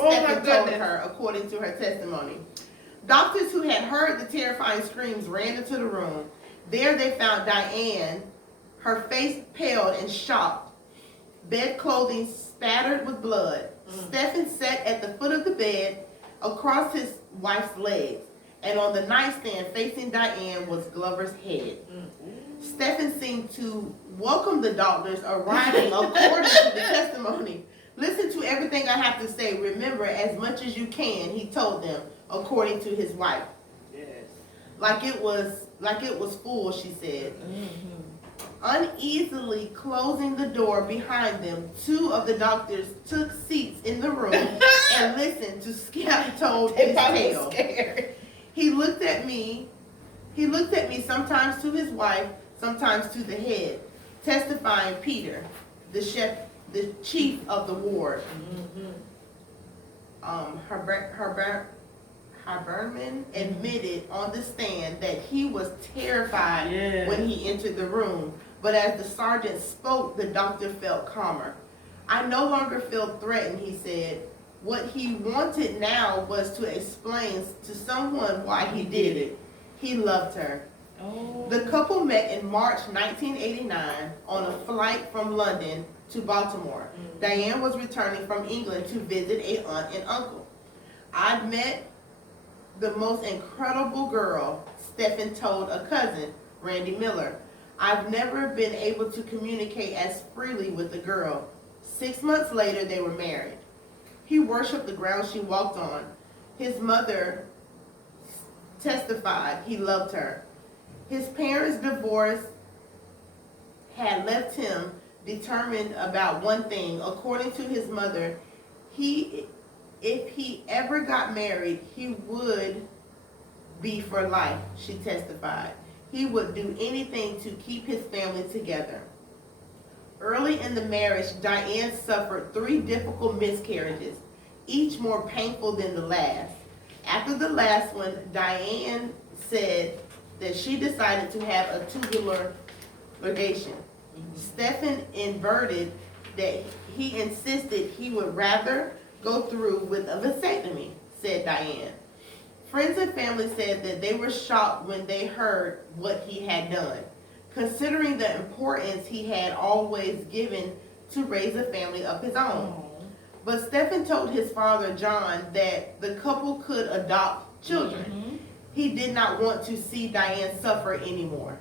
Stephen told her, according to her testimony. Doctors who had heard the terrifying screams ran into the room. There they found Diane, her face pale and shocked, bed clothing spattered with blood. Stephen sat at the foot of the bed across his wife's legs, and on the nightstand facing Diane was Glover's head. Stephen seemed to welcome the doctors arriving according to the testimony. Listen to everything I have to say. Remember as much as you can, he told them, according to his wife. Yes. Like it was full, she said. Uneasily closing the door behind them, two of the doctors took seats in the room and listened to Scap told his tale. He looked at me sometimes to his wife, sometimes to the head, testifying Peter, the chief of the ward. Herberman admitted on the stand that he was terrified when he entered the room, but as the sergeant spoke, the doctor felt calmer. I no longer felt threatened, he said. What he wanted now was to explain to someone why he did it. He loved her. The couple met in March 1989 on a flight from London to Baltimore. Diane was returning from England to visit an aunt and uncle. I'd met the most incredible girl, Stephen told a cousin, Randy Miller. I've never been able to communicate as freely with the girl. 6 months later, they were married. He worshiped the ground she walked on. His mother testified he loved her. His parents' divorce had left him determined about one thing. According to his mother, if he ever got married, he would be for life, she testified. He would do anything to keep his family together. Early in the marriage, Diane suffered 3 difficult miscarriages, each more painful than the last. After the last one, Diane said that she decided to have a tubular ligation. Stephen inverted that he insisted he would rather go through with a vasectomy, said Diane. Friends and family said that they were shocked when they heard what he had done, considering the importance he had always given to raise a family of his own. But Stephen told his father, John, that the couple could adopt children. He did not want to see Diane suffer anymore,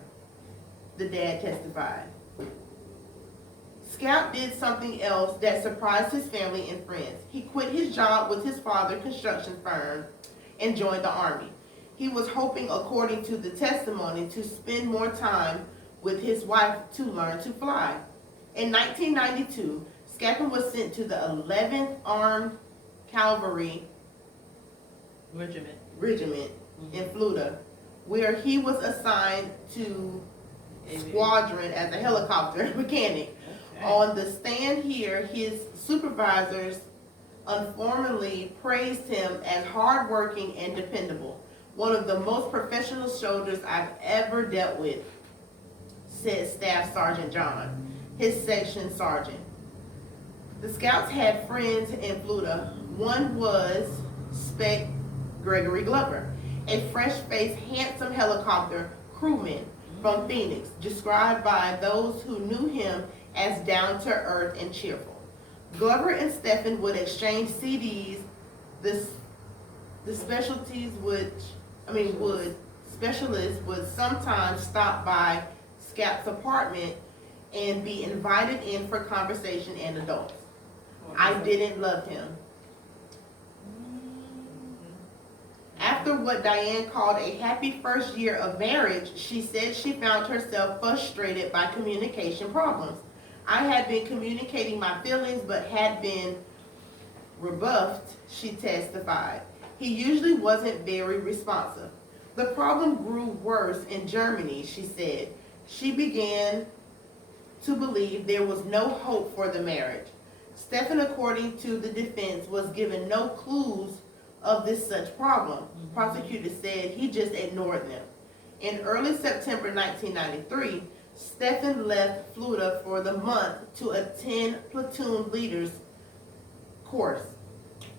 the dad testified. Scap did something else that surprised his family and friends. He quit his job with his father's construction firm and joined the Army. He was hoping, according to the testimony, to spend more time with his wife to learn to fly. In 1992, Scapin was sent to the 11th Armed Cavalry Regiment in Florida, where he was assigned to squadron as a helicopter mechanic. On the stand here, his supervisors informally praised him as hardworking and dependable. One of the most professional soldiers I've ever dealt with, said Staff Sergeant John, his section sergeant. The Scouts had friends in Florida. One was Spec Gregory Glover, a fresh-faced, handsome helicopter crewman from Phoenix, described by those who knew him as down-to-earth and cheerful. Glover and Stephen would exchange CDs. The specialists would sometimes stop by Scap's apartment and be invited in for conversation and adults. I didn't love him. After what Diane called a happy first year of marriage, she said she found herself frustrated by communication problems. I had been communicating my feelings but had been rebuffed, she testified. He usually wasn't very responsive. The problem grew worse in Germany, she said. She began to believe there was no hope for the marriage. Stephen, according to the defense, was given no clues of this such problem. Prosecutors said he just ignored them. In early September 1993, Stephen left Florida for the month to attend platoon leaders course.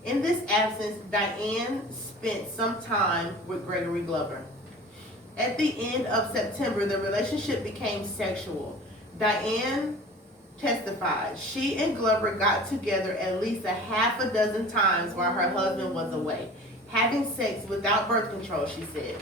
In this absence, Diane spent some time with Gregory Glover. At the end of September, the relationship became sexual. Diane testified she and Glover got together at least a half a dozen times while her husband was away, having sex without birth control, she said.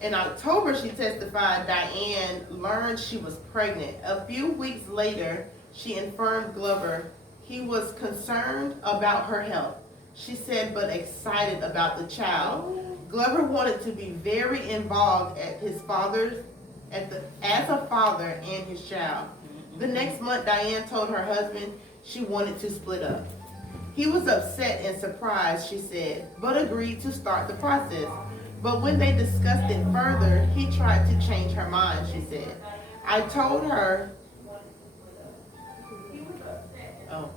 In October, she testified Diane learned she was pregnant. A few weeks later, she informed Glover he was concerned about her health. She said, but excited about the child. Glover wanted to be very involved as a father and his child. The next month, Diane told her husband she wanted to split up. He was upset and surprised, she said, but agreed to start the process. But when they discussed it further, he tried to change her mind, she said. I told her, oh,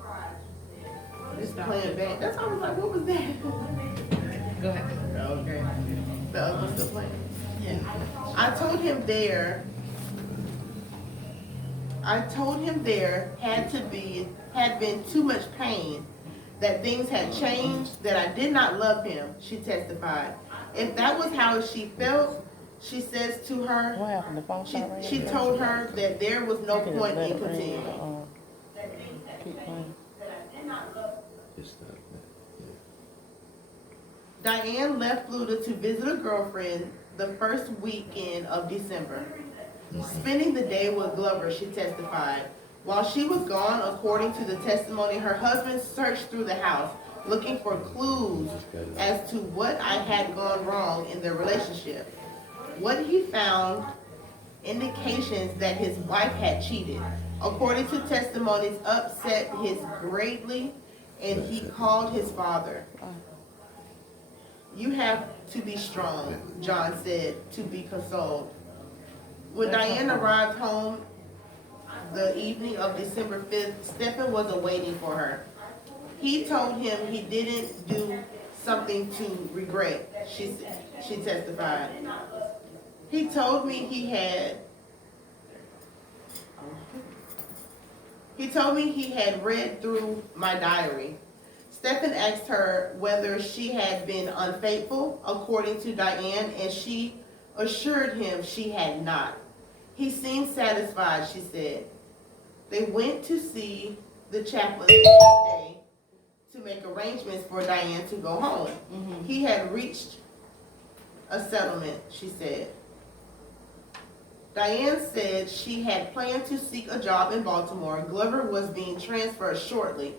this playing back. That's why I was like, what was that? Go ahead. Okay. The other one's still playing? Yeah. I told him there had been too much pain, that things had changed, that I did not love him, she testified. If that was how she felt, she says to her, What happened? The phone shot right she here? told her that there was no You can point let in it ring, continuing. keep playing. Diane left Florida to visit a girlfriend the first weekend of December, spending the day with Glover, she testified. While she was gone, according to the testimony, her husband searched through the house, looking for clues as to what had gone wrong in their relationship. What he found indications that his wife had cheated. According to testimonies, upset his greatly, and he called his father. You have to be strong, John said, to be consoled. When Diane arrived home the evening of December 5th, Stephen was awaiting for her. He told him he didn't do something to regret, she testified. He told me he had read through my diary. Stephen asked her whether she had been unfaithful, according to Diane, and she assured him she had not. He seemed satisfied, she said. They went to see the chaplain the next day to make arrangements for Diane to go home. Mm-hmm. He had reached a settlement, she said. Diane said she had planned to seek a job in Baltimore. Glover was being transferred shortly,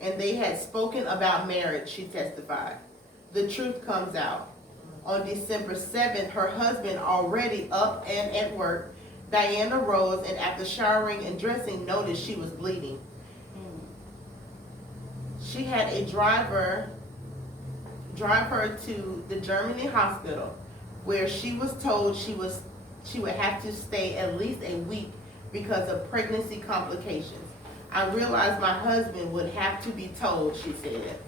and they had spoken about marriage, she testified. The truth comes out. On December 7th, her husband already up and at work, Diane arose and after showering and dressing noticed she was bleeding. She had a driver drive her to the Germany hospital where she was told she would have to stay at least a week because of pregnancy complications. I realized my husband would have to be told, she said.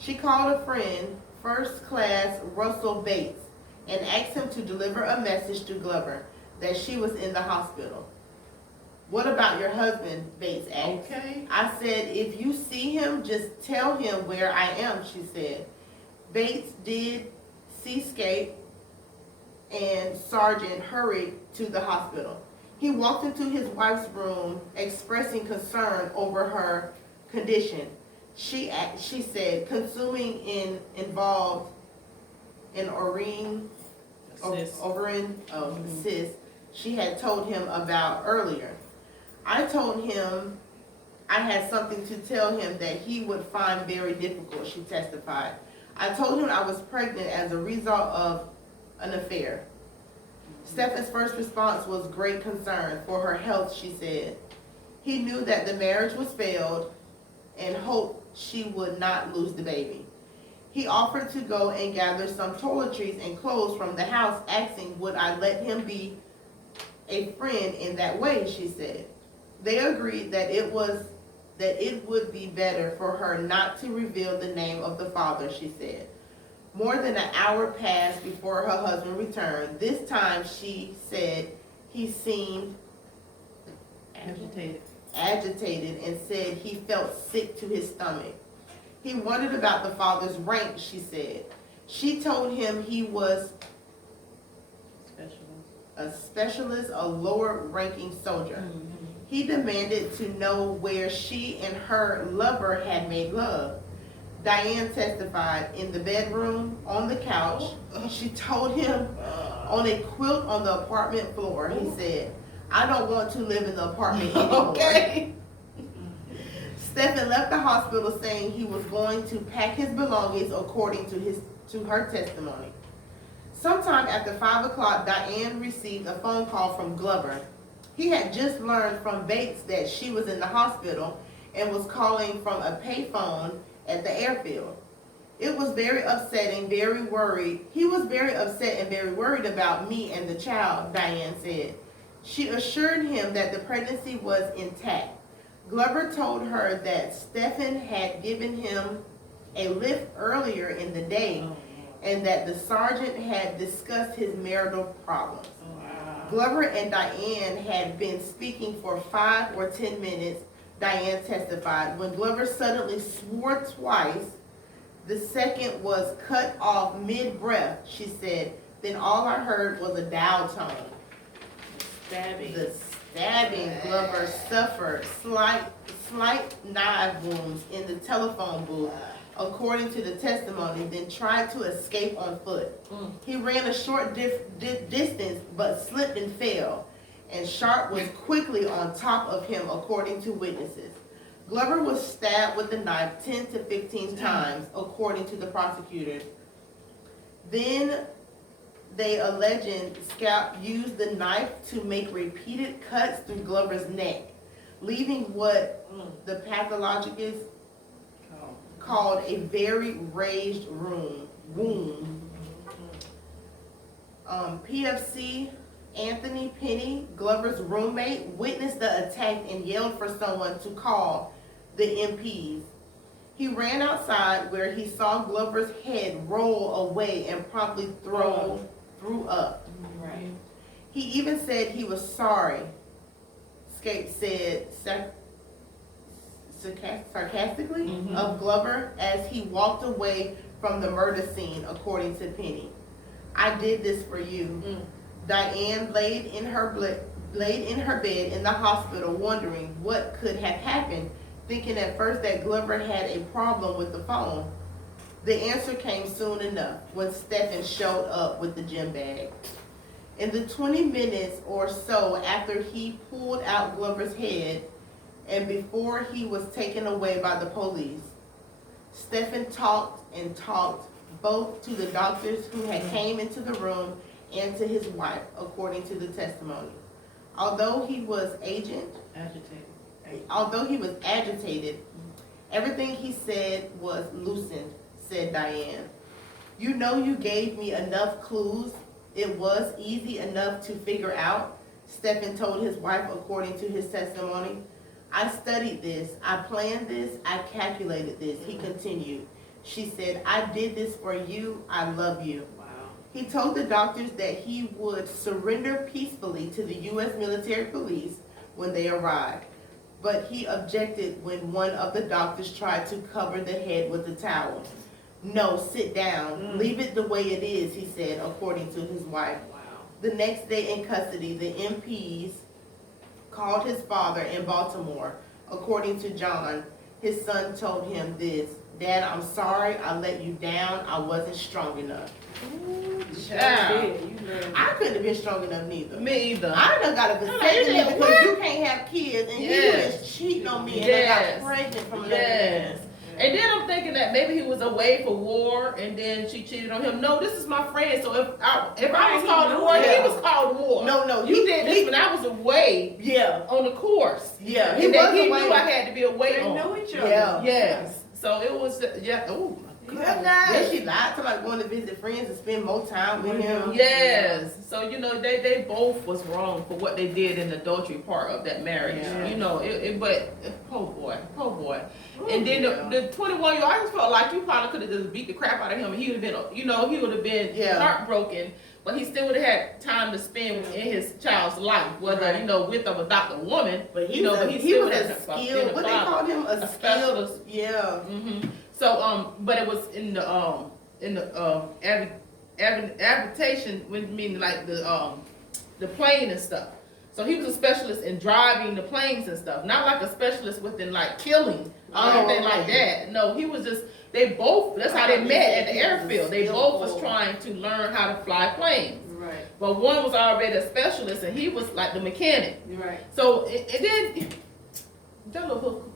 She called a friend, first class Russell Bates, and asked him to deliver a message to Glover that she was in the hospital. What about your husband? Bates asked. Okay. I said, if you see him, just tell him where I am, she said. Bates did seascape and Sergeant hurried to the hospital. He walked into his wife's room expressing concern over her condition. She said consuming involved in ovarian cyst she had told him about earlier. I told him I had something to tell him that he would find very difficult, she testified. I told him I was pregnant as a result of an affair. Stephen's first response was great concern for her health, she said. He knew that the marriage was failed and hoped she would not lose the baby. He offered to go and gather some toiletries and clothes from the house, asking would I let him be a friend in that way, she said. They agreed that it would be better for her not to reveal the name of the father, she said. More than an hour passed before her husband returned. This time, she said, he seemed agitated and said he felt sick to his stomach. He wondered about the father's rank, she said. She told him he was a specialist, a lower-ranking soldier. He demanded to know where she and her lover had made love. Diane testified in the bedroom, on the couch. She told him on a quilt on the apartment floor. He said, I don't want to live in the apartment anymore. Okay. Stephen left the hospital saying he was going to pack his belongings according to her testimony. Sometime after 5 o'clock, Diane received a phone call from Glover. He had just learned from Bates that she was in the hospital and was calling from a payphone at the airfield. It was very upsetting, very worried. He was very upset and very worried about me and the child, Diane said. She assured him that the pregnancy was intact. Glover told her that Stephen had given him a lift earlier in the day and that the sergeant had discussed his marital problems. Glover and Diane had been speaking for 5 or 10 minutes, Diane testified, when Glover suddenly swore twice. The second was cut off mid-breath, she said. Then all I heard was a dial tone. Stabbing. The stabbing, Glover suffered slight knife wounds in the telephone booth, according to the testimony, then tried to escape on foot. He ran a short distance but slipped and fell, and Sharp was quickly on top of him, according to witnesses. Glover was stabbed with the knife 10 to 15 times, according to the prosecutors. Then they alleged Scalp used the knife to make repeated cuts through Glover's neck, leaving what the pathologist called a very raised wound. PFC Anthony Penny, Glover's roommate, witnessed the attack and yelled for someone to call the MPs. He ran outside where he saw Glover's head roll away and promptly threw up. Right. He even said he was sorry, Scape said sarcastically of Glover as he walked away from the murder scene, according to Penny. I did this for you. Diane laid in her bed in the hospital wondering what could have happened, thinking at first that Glover had a problem with the phone. The answer came soon enough when Stephen showed up with the gym bag. In the 20 minutes or so after he pulled out Glover's head and before he was taken away by the police, Stephen talked and talked both to the doctors who had came into the room and to his wife, according to the testimony. Although he was agitated, everything he said was loosened, said Diane. You know, you gave me enough clues. It was easy enough to figure out, Stephen told his wife, according to his testimony. I studied this, I planned this, I calculated this, he continued. She said, I did this for you, I love you. Wow. He told the doctors that he would surrender peacefully to the U.S. military police when they arrived, but he objected when one of the doctors tried to cover the head with a towel. No, sit down, leave it the way it is, he said, according to his wife. Wow. The next day in custody, the MPs called his father in Baltimore. According to John, his son told him this: Dad, I'm sorry I let you down. I wasn't strong enough. Ooh, child. I couldn't have been strong enough neither. Me either. I done got a vasectomy because you can't have kids and you was cheating on me and I got pregnant from another man. And then I'm thinking that maybe he was away for war and then she cheated on him. No, this is my friend. So if I was called to war, he was called to war. No, you did this when I was away. Yeah. On the course. Yeah. He knew I had to be away. They know each other. Yeah. Yes. So it was oh my goodness. Then she lied to like going to visit friends and spend more time with him. Yes. So you know they both was wrong for what they did in the adultery part of that marriage. Yeah. You know but poor boy. And then the 21-year-old, I just felt like you probably could have just beat the crap out of him, and he would have been, he would have been heartbroken but he still would have had time to spend in his child's life, whether Right. you know with or without the woman. But you know, but he still was would a have skilled, what they called him, a skilled, specialist. yeah. So but it was in the habitation, meaning like the plane and stuff. So he was a specialist in driving the planes and stuff, not like a specialist within like killing or anything like that. No, he was just, they both, that's how they met at the airfield. They both was trying to learn how to fly planes. Right. But one was already a specialist and he was like the mechanic. Right. So and then that little hook.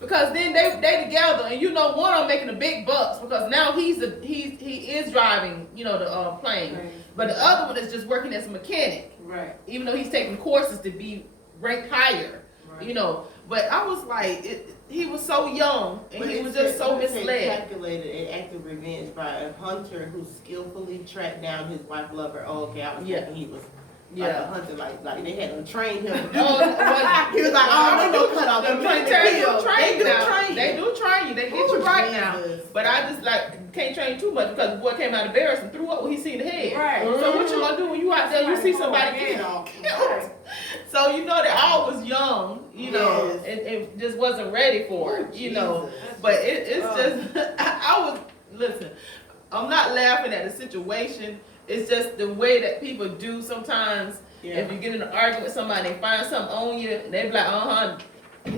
Because then they together, and you know one of them making the big bucks because now he is driving, you know, the plane, Right. but the other one is just working as a mechanic, Right. even though he's taking courses to be ranked higher, Right. you know. But I was like, he was so young and But he it was said- just so it said misled. calculated and active revenge by a hunter who skillfully tracked down his wife lover. Oh, okay, I was Yeah. thinking he was like a Yeah. hunter, like they had him train him. Oh, it wasn't- He was like, oh, they don't cut off. The Them train to military kill. do train They do now. train. They do train you. They get Oh, you right now. Jesus. But I just like can't train too much because the boy came out of barracks and threw up when he seen the head. Right. So what you gonna do when you out there? You see somebody Somebody get fall killed. So you know that I was young, you know, Yes. and just wasn't ready for it, Oh, you know. Jesus. But it's just I was listen. I'm not laughing at the situation. It's just the way that people do sometimes. Yeah. If you get in an argument with somebody, they find something on you, and they be like,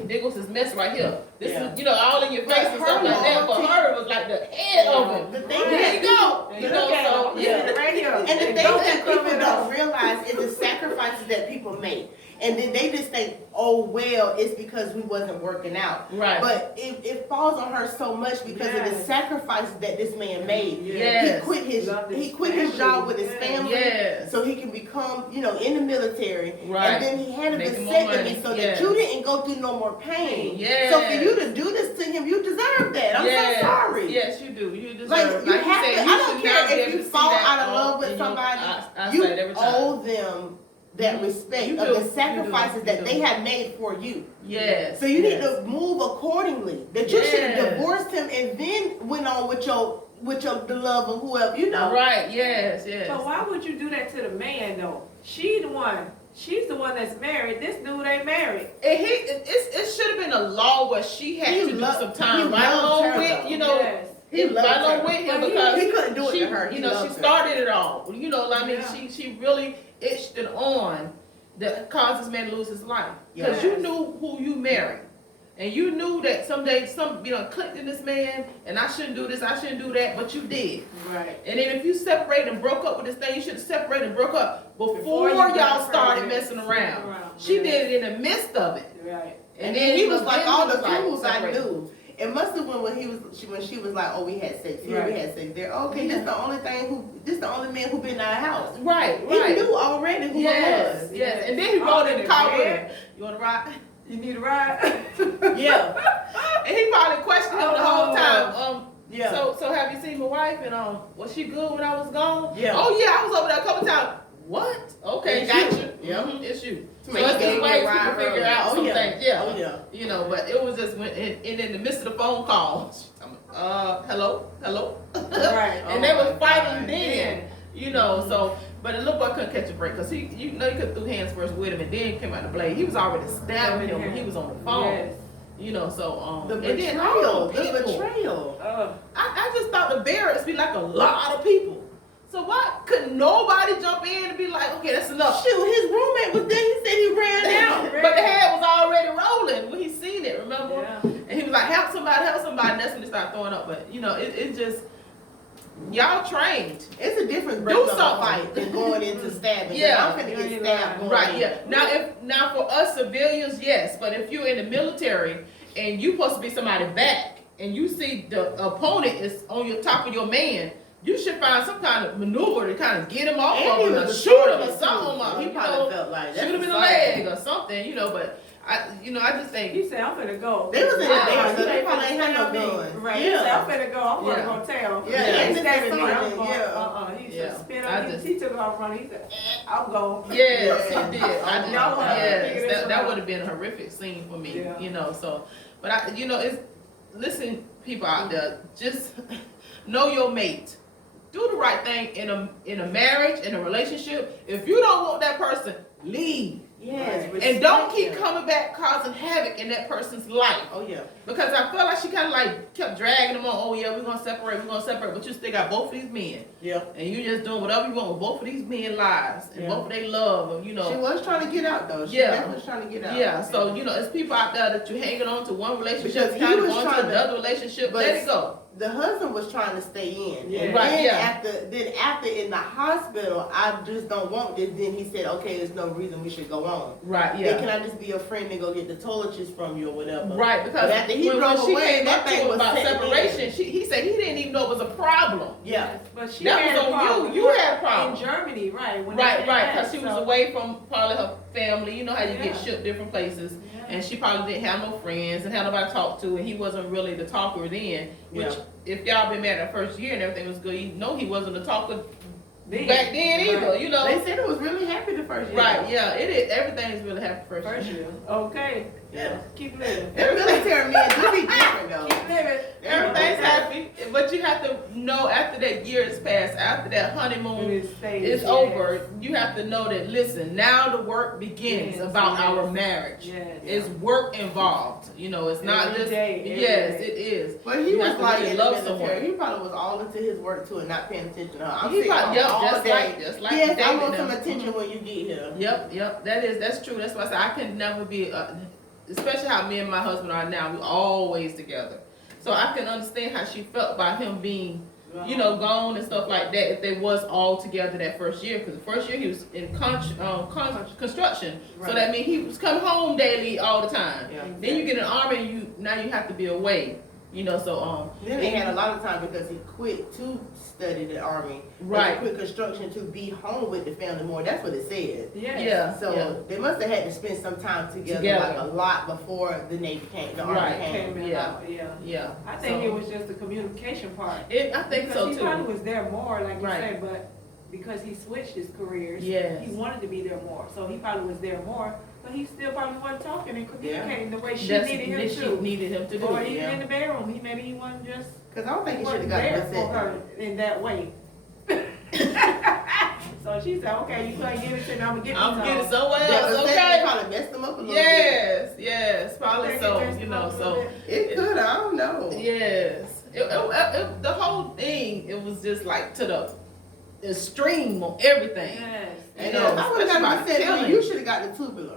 there goes this mess right here. This Yeah. is, you know, all in your face and But stuff her like that. But loyalty- her was like the head of it. The thing There you go. And You look know, at so him. yeah. Right here. And the thing that cover people it don't up. realize is the sacrifices that people make. And then they just think, oh, well, it's because we wasn't working out. Right. But it falls on her so much because of the Yes. sacrifices that this man made. Yes. Loved He his quit his family. job with his Yes. family Yes. so he can become, you know, in the military. Right. And then he had a Making more money. vasectomy so Yes. that you didn't go through no more pain. Yes. So for you to do this to him, you deserve that. I'm Yes. so sorry. Yes, you do. You deserve. Like, you like have you to, said, I you don't should care not be if able you to see fall that out of all love with in your- somebody, I you say it every time. owe them that Mhm. respect You of do. the You sacrifices do. that You they do. have made for you. Yes. So you need yes. to move accordingly. That you should have Yes. divorced him and then went on with your the love of whoever, you know. Right. Yes. Yes. But why would you do that to the man though? She's the one that's married. This dude ain't married. And it should have been a law where she had He to do loved- some time he right loved along her, with, though. you know, Yes. He loved right along her. with him But because he couldn't do it she, to her. He you know, she loved her. started it all. You know, I mean, Yeah. she really itched it on that caused this man to lose his life because you Yes. knew who you married. And you knew that someday you know, clicked in this man, and I shouldn't do this, I shouldn't do that, but you did. Right. And then if you separate and broke up with this thing, you should have separated and broke up before you y'all got started further messing around. around. She Yes. did it in the midst of it. Right. And then he was look, like, then all he the was like, fools I separate. knew. It must have been when she was like, oh, we had sex here, we Right. had sex there. Okay, this the only man who been in our house. Right, He right. knew already who Yes, it was. yes. And then he rolled in the car with him. You want to ride? You need a ride? Yeah, And he probably questioned him the whole time. yeah. So have you seen my wife? And was she good when I was gone? Yeah. Oh yeah, I was over there a couple times. What? Okay, It's got you. you. Yeah. Mhm, it's you. So Make it's sure just you ways ride people figure early. out Oh, some yeah. things. Yeah. Oh, yeah. You know, but it was just when and in the midst of the phone call, hello. Right. And Oh, they was my fighting God. then. You know, so but the little boy couldn't catch a break because he could have threw hands first with him and then came out the blade. He was already stabbing him when he was on the phone. Yes. You know, so The and then betrayal, all the people. betrayal. I just thought the barracks be like a lot of people. So why couldn't nobody jump in and be like, okay, that's enough? Shoot, his roommate was there. He said he ran out. But the head was already rolling when he seen it, remember? Yeah. And he was like, help somebody, and that's when they started throwing up. But you know, it just y'all trained. It's a difference Do breaking up a something. fight than going into stabbing. Yeah. I'm finna get stabbed. going Right, in. yeah. Now for us civilians, yes, but if you're in the military and you supposed to be somebody back and you see the opponent is on your top of your man, you should find some kind of maneuver to kind of get him off And of he him or was a shoot him or sergeant, something. too. He you probably know, felt like shoot him in the sergeant. leg or something, you know, but I just think He said, I'm finna go. They was in the Yeah. barracks, so He they ain't probably ain't finna had tell no me. guns. Right. He said, I'm Yeah. finna go. I'm Yeah. gonna tell. Yeah, He and ain't Mr. stabbing me. I'm Sergeant, going. yeah. He Yeah. just spit I on just- He took off running. He said, I'm going. yes, Yeah. he did. I just, Y'all wanna figure this that out. would have been a horrific scene for me, Yeah. you know. So, but listen, people out there, just know your mate. do the right thing in a marriage, in a relationship. If you don't want that person, leave. Yes, Right. And don't keep respect coming back causing havoc in that person's life. them. Oh yeah. Because I felt like she kind of like kept dragging them on. Oh yeah, we're gonna separate, but you still got both of these men, Yeah. and you just doing whatever you want with both of these men lives and Yeah. both of their love, and She was trying to get out though. She Yeah. definitely was trying to get out. Yeah, so it's people out there that you're hanging on to one relationship, Because he kind of was going to trying to- another relationship. but Let it go. The husband was trying to stay in. Yeah. And Right, then yeah. after in the hospital, I just don't want this. Then he said, okay, there's no reason we should go on. Right, Then yeah. can I just be a friend and go get the toiletries from you or whatever? Right, because But after he when drove she away, came that up to thing him was about setting separation, in. he said he didn't even know it was a problem. Yeah. But she That had was a on you. problem. You had a problem. In Germany, right? When Right, they did right, that, because she was so- away from probably her family. You know how you Yeah. get shipped different places. Yeah. And she probably didn't have no friends and had nobody to talk to, and he wasn't really the talker then. Which, Yeah. if y'all been married that first year and everything was good, you know he wasn't the talker Then. back then either, Right. you know. They said it was really happy the first year. Right, yeah, it is. Everything is really happy first, First year. year. Okay. Yeah. Keep living. The military men do be different though. Keep living. Everything's happy, but you have to know after that year is passed, after that When honeymoon it stays, is yes. over, you have to know that, listen, now the work begins Yes, about yes. our marriage. Yes. It's work involved, it's not Every just, day, every yes, day. it is. But he You was have to like really in the love military. someone. He probably was all into his work too and not paying attention to her. I'm He sitting probably, home all just day. like Yes, I David want now. some attention when you get here. Yep, that's true. That's why I said I can never be, especially how me and my husband are now. We're always together, so I can understand how she felt about him being, gone and stuff like that. If they was all together that first year, because the first year he was in construction, so Right. that means he was coming home daily all the time. Yeah. Then you get in the army, and now you have to be away. So Then they had a lot of time because he quit to study the army. Right. He quit construction to be home with the family more. That's what it said. Yes. Yeah. So they must have had to spend some time together, like a lot before the Navy came, the Army Right. came. Came in Yeah. out, yeah. yeah. I think So, it was just the communication part. I think Because so he too. probably was there more, like you Right. said, but because he switched his careers, Yes. he wanted to be there more. So he probably was there more, but he still probably wasn't talking and communicating the way she That's needed him that she to. needed him to do. Or it. even yeah. in the bedroom, maybe he wasn't just Because I don't think he should have wasn't got there upset. for her in that way. So she said, okay, you couldn't give it to me, I'm gonna get I'm me getting some. somewhere That else. upset Okay. probably messed him up a little Yes, probably Think it so. messed him up a little So bit. bit. It could, I don't know. yes, the whole thing, it was just like to the extreme on everything. Yes. And You then know, I would have especially got about upset, killing. you should have got the tubular.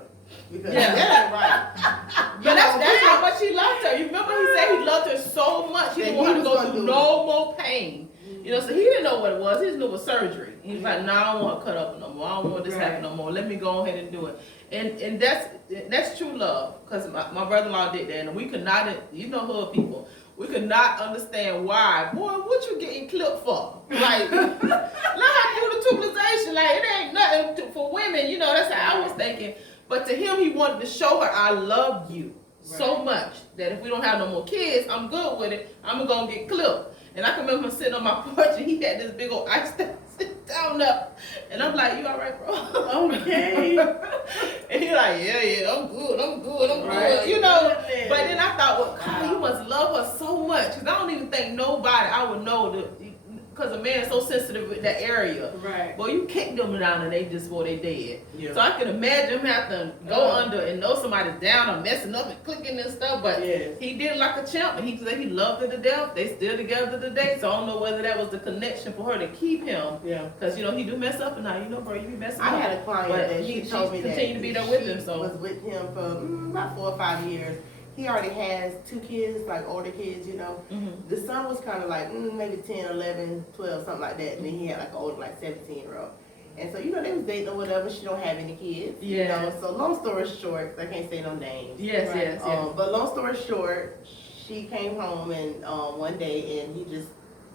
Because Yeah. that ain't right. But that's how much he loved her. You remember he said he loved her so much, he That didn't he want her to was go gonna through do no more pain. So he didn't know what it was. He just knew it was surgery. He was like, "No, I don't want to cut up no more. I don't want this to happen no more. Let me go ahead and do it." And that's true love, because my brother-in-law did that, and we could not, hood people, we could not understand why. Boy, what you getting clipped for? Like, let her do the tubulization. Like, it ain't nothing for women. That's how I was thinking. But to him, he wanted to show her, I love you so much that if we don't have no more kids, I'm good with it. I'm gonna get clipped. And I can remember him sitting on my porch, and he had this big old ice down up. And I'm like, you all right, bro? Okay. And he like, yeah, I'm good. Right. But then I thought, well, God, you must love her so much. Because I don't even think nobody I would know, because a man's so sensitive in that area. Right. Boy, you kick them down and they just, they dead. Yeah. So I can imagine him have to go under and know somebody's down or messing up and clicking and stuff. But Yes. he did it like a champ, and he said he loved her to death. They still together today. So I don't know whether that was the connection for her to keep him. Yeah. Because, he do mess up, and now, bro, you be messing up. I had a client But that she told me that continued to be there with she him. So was with him for about 4 or 5 years. He already has 2 kids, like older kids, Mhm. The son was kind of like maybe 10, 11, 12, something like that. And then he had like an older, like 17-year-old. And so, they was dating or whatever. She don't have any kids. Yeah. So long story short, I can't say no names. yes, Right. yes. But long story short, she came home and one day and he just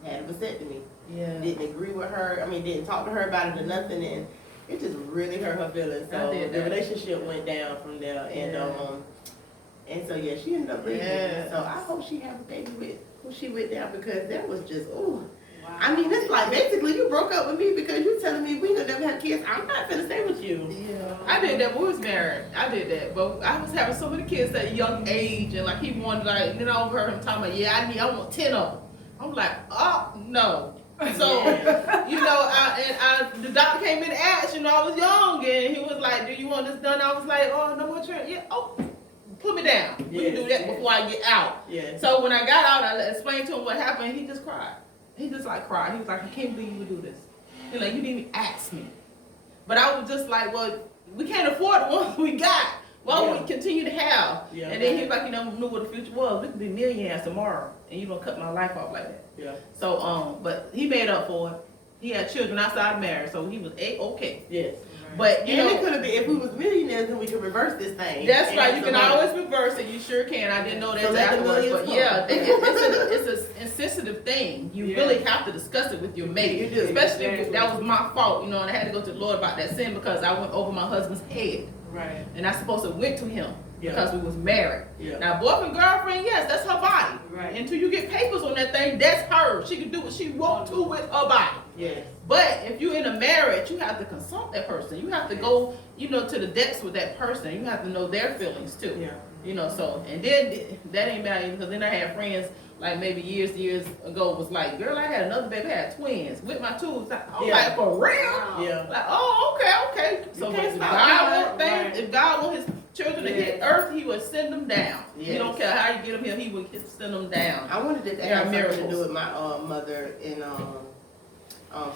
had a vasectomy. Yeah. Didn't agree with her. Didn't talk to her about it or nothing. And it just really hurt her feelings. So I did the that. relationship went down from there. And so she ended up leaving. Yes. So I hope she has a baby with who she with now, because that was just ooh. Wow. It's like basically you broke up with me because you telling me we gonna never have kids. I'm not gonna stay with you. Yeah, I did that when we was married. I did that, but I was having so many kids at a young age, and like he wanted, like, then I overheard him talking about, I want 10 of them. I'm like, oh no, So, the doctor came in and asked, I was young, and he was like, do you want this done? I was like, oh, no more children. Yeah, oh, put me down. We can do that before I get out. Yeah. So when I got out, I explained to him what happened. He just cried. He just like cried. He was like, I can't believe you would do this. He's like, you didn't even ask me. But I was just like, well, we can't afford the ones we got. Why would we continue to have? Yeah. And then he was like, knew what the future was. We could be millionaires tomorrow, and you gonna cut my life off like that. Yeah. So, but he made up for it. He had children outside of marriage, so he was okay. Yes. But And it could have been, if we was millionaires, then we could reverse this thing. That's right. You And can so, always reverse it. You sure can. I didn't know that So let the afterwards, millions but go. yeah, it's a sensitive thing. You really have to discuss it with your mate, You do. especially if that was my fault, and I had to go to the Lord about that sin because I went over my husband's head, Right. and I supposed to went to him Yeah. because we was married. Yeah. Now, boyfriend, girlfriend, yes, that's her body. Right. Until you get papers on that thing, that's her. She can do what she want to with her body. Yes. But if you're in a marriage, you have to consult that person. You have to go, to the depths with that person. You have to know their feelings too. Yeah. So, and then that ain't bad because then I had friends like maybe years ago was like, girl, I had another baby, I had twins with my tubes. I'm like, for real? Yeah. Like, oh, okay. So can't if stop God doing want that. things, if God want his children to hit earth, he would send them down. Yes. You don't care how you get them here, he would send them down. I wanted to There are have something to miracles. do with my mother and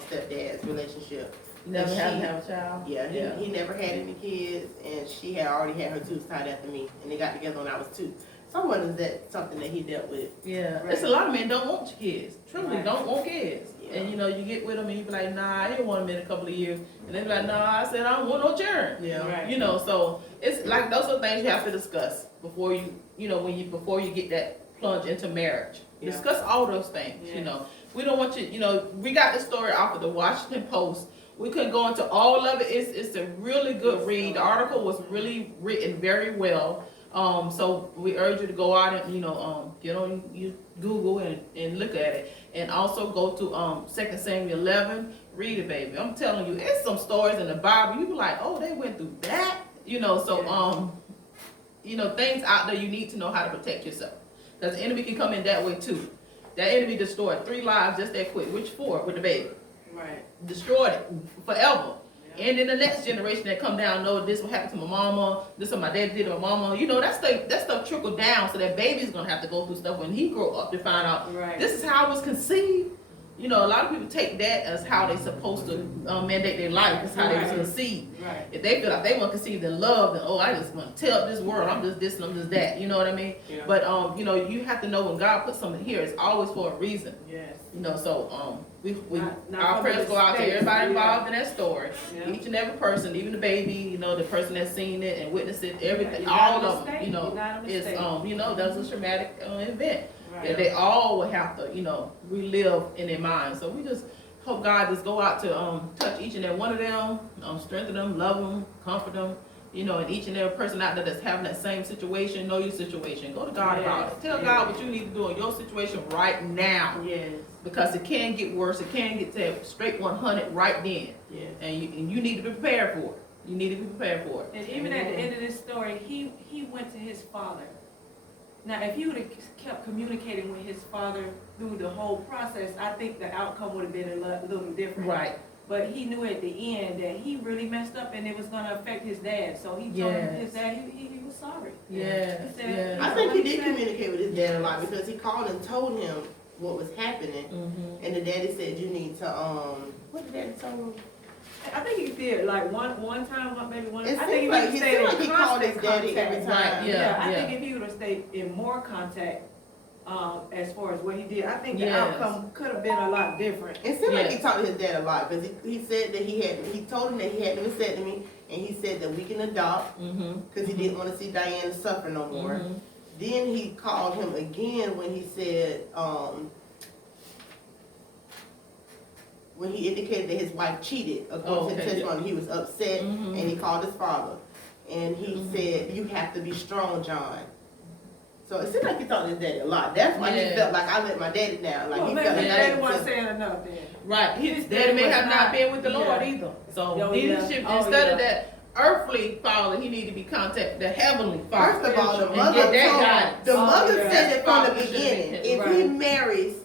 stepdad's relationship. You never And have to she- have a child? Yeah, he never had any kids, and she had already had her tubes tied after me, and they got together when I was 2. So I wonder, is that something that he dealt with? Yeah, Right. it's a lot of men don't want kids. Truly, Right. don't want kids. Yeah. And you get with them and you be like, nah, I didn't want them in a couple of years. And they be like, nah, I said I don't want no children. Yeah. Right. So it's like those are things you have to discuss before before you get that plunge into marriage. Yeah. Discuss all those things. Yeah. We don't want you. We got the story off of the Washington Post. We couldn't go into all of it. It's a really good read. The article was really written very well. So we urge you to go out and get on you Google and look at it, and also go to 2 Samuel 11. Read it, baby. I'm telling you, it's some stories in the Bible. You be like, oh, they went through that. Things out there you need to know how to protect yourself, because the enemy can come in that way too. That enemy destroyed 3 lives just that quick. Which 4 with the baby? Right. Destroyed it forever. And then the next generation that come down know this will happen to my mama, this is what my dad did to my mama. That stuff trickled down, so that baby's gonna have to go through stuff when he grow up to find out Right. this is how I was conceived. A lot of people take that as how they supposed to mandate their life. That's how they was Right. conceived. Right. If they feel like they weren't conceived in love, then I just want to tell this world I'm just this and I'm just that. You know what I mean? Yeah. But you have to know when God puts something here, it's always for a reason. Yes. Our Not prayers go out to mistakes, everybody yeah. involved in that story. Yeah. Each and every person, even the baby, the person that's seen it and witnessed it, everything, You're not all a of them, mistake. You're not a is mistake. that was a traumatic event. Right. That they all will have to, relive in their minds. So we just hope God just go out to touch each and every one of them, strengthen them, love them, comfort them. And each and every person out there that's having that same situation, know your situation. Go to God about it. Tell God what you need to do in your situation right now. Yes. Because it can get worse. It can get to straight 100 right then. Yes. And you need to be prepared for it. You need to be prepared for it. And even at the end of this story, he went to his father. Now, if he would have kept communicating with his father through the whole process, I think the outcome would have been a little different. Right. But he knew at the end that he really messed up and it was going to affect his dad. So he told him his dad he was sorry. Yes. He said- I think he did communicate with his dad a lot, because he called and told him what was happening, Mm-hmm. and the daddy said you need to what did daddy tell him? I think he did like one time, maybe one. It I seemed think like if he stayed seemed in like he called his constant daddy every contact, time. Right, yeah. I think if he would have stayed in more contact, as far as what he did, I think the Yes. outcome could have been a lot different. It seemed like Yes. he talked to his dad a lot, because he said that he told him that he hadn't even said to me, and he said that we can adopt, Mm-hmm. because he didn't want to see Diane suffer no more. Mm-hmm. Then he called him again when he said, when he indicated that his wife cheated, according to Okay, the yeah. testimony, he was upset, Mhm. and he called his father. And he Mhm. said, you have to be strong, John. So it seemed like he talked to his daddy a lot. That's why Yeah. he felt like I let my daddy down. Like Well, he maybe felt like his I daddy didn't wasn't tell- saying enough then. Right. His His daddy daddy may was have not not- been with the Lord yeah. either. So Oh, he yeah. should, Oh, instead of yeah. that earthly father, he need to be contact the heavenly father. First of all, the And mother get that told, guidance. the Oh, mother yeah. said it from the Father should beginning. be- If he right. marries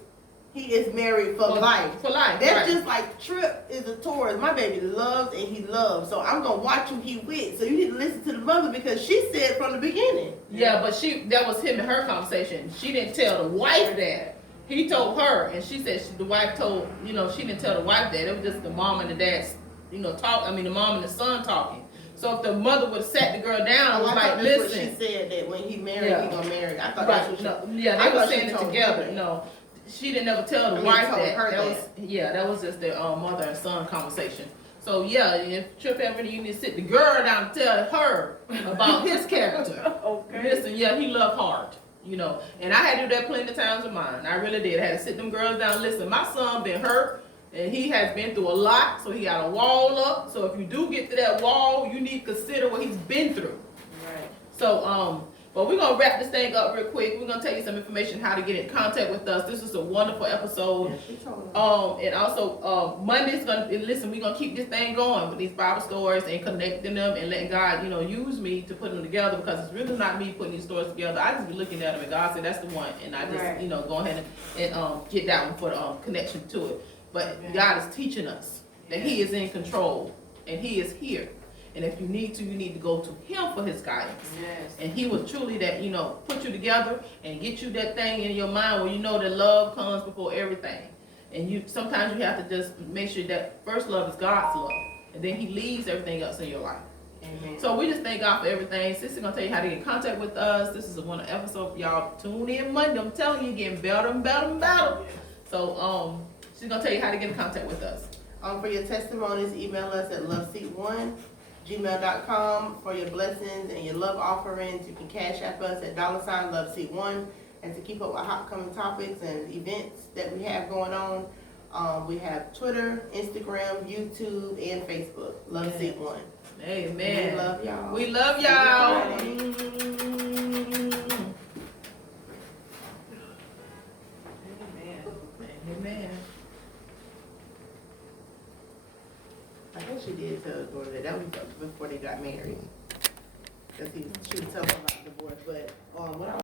he is married for life. For life, That's right. just like Trip is a Taurus. My baby loves and he loves. So I'm gonna watch who he with. So you need to listen to the mother because she said from the beginning. Yeah, but that was him and her conversation. She didn't tell the wife that. He told her, and she said the wife told, she didn't tell the wife that. It was just the mom and the dad, the mom and the son talking. So if the mother would have sat the girl down and was like, that's listen. what she said, that when he married, Yeah. he gonna marry. I thought Right, that's what she they I were thought she saying it told together. him. No, she didn't ever tell the I mean, wife told that. her That that. was that was just their mother and son conversation. So yeah, if Trip ever you need to sit the girl down and tell her about his character. Okay. Listen, he loved hard. And I had to do that plenty of times with mine. I really did. I had to sit them girls down. Listen, my son been hurt. And he has been through a lot, so he got a wall up. So if you do get to that wall, you need to consider what he's been through. Right. So, but we're gonna wrap this thing up real quick. We're gonna tell you some information how to get in contact with us. This is a wonderful episode. Yeah, she told him. And also Monday's we're gonna keep this thing going with these Bible stories and connecting them and letting God, use me to put them together because it's really not me putting these stories together. I just be looking at them and God said that's the one, and I just Right. go ahead and get that one for the connection to it. But Amen. God is teaching us that He is in control and He is here. And if you need to go to Him for His guidance. Yes. And He was truly that, put you together and get you that thing in your mind where you know that love comes before everything. And sometimes you have to just make sure that first love is God's love. And then He leaves everything else in your life. Amen. So we just thank God for everything. Sister's gonna tell you how to get in contact with us. This is a wonderful episode. Y'all tune in Monday. I'm telling you, getting better and better and better. So she's gonna tell you how to get in contact with us. For your testimonies, email us at loveseat1gmail.com. For your blessings and your love offerings, you can cash app us at $loveseat1. And to keep up with upcoming topics and events that we have going on, we have Twitter, Instagram, YouTube, and Facebook. Loveseat1. Amen. We love y'all. We love y'all. Amen. Amen. I think she did tell her daughter that. That was before they got married. Because she was telling her about divorce. But what I